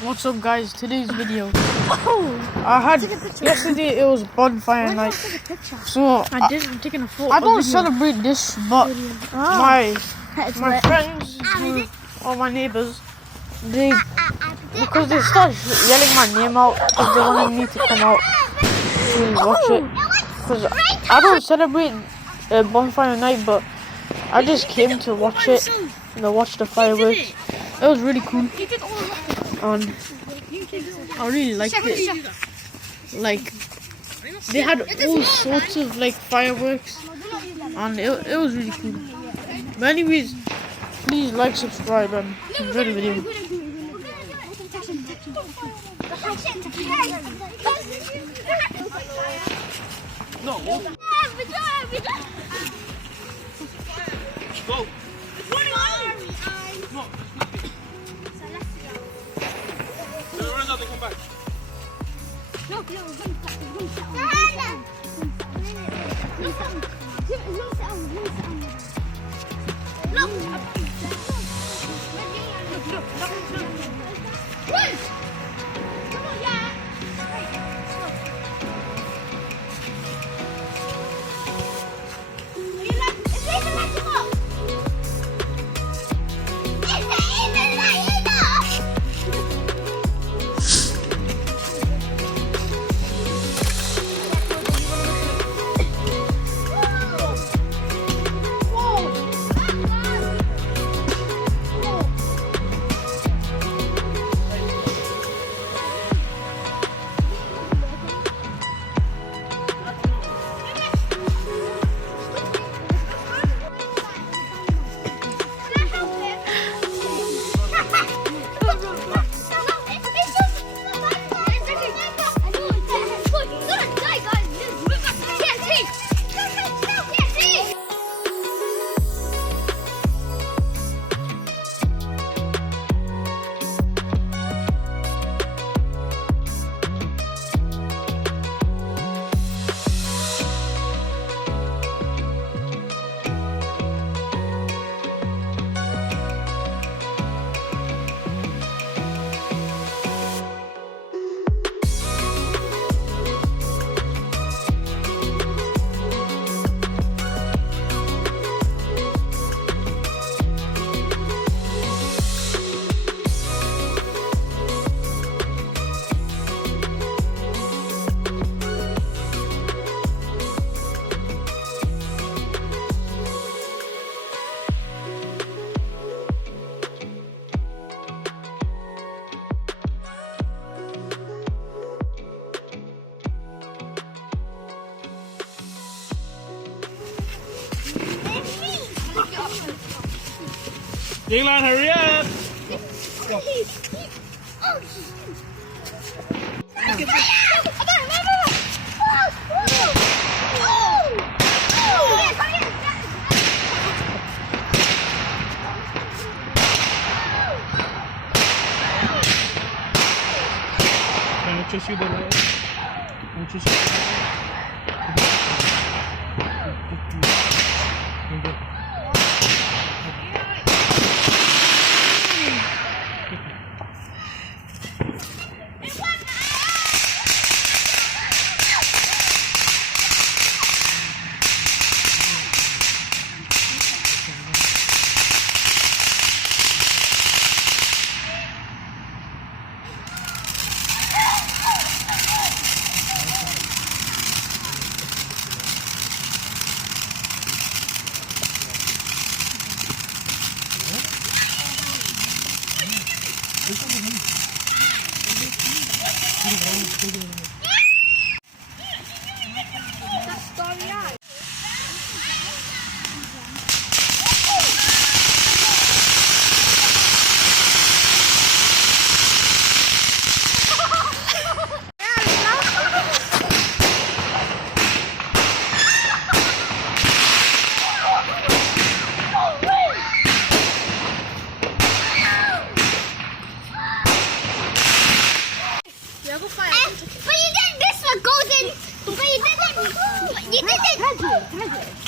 What's up, guys? Today's video. I had yesterday. It was bonfire night. So I'm taking a photo. I don't celebrate this, but my friends or my neighbors, because they start yelling my name out because they wanted me to come out to watch it. Because I don't celebrate bonfire night, but I just came to watch it. Watch the fireworks. It was really cool. And I really liked it. Like, they had all sorts of like fireworks, and it was really cool. But anyways, please like, subscribe, and enjoy the video. No. Go. Come back. No, Dylan, hurry up! Go. Don't you see the light? Don't you see the light? But you did this one, Golden. But you didn't. You didn't.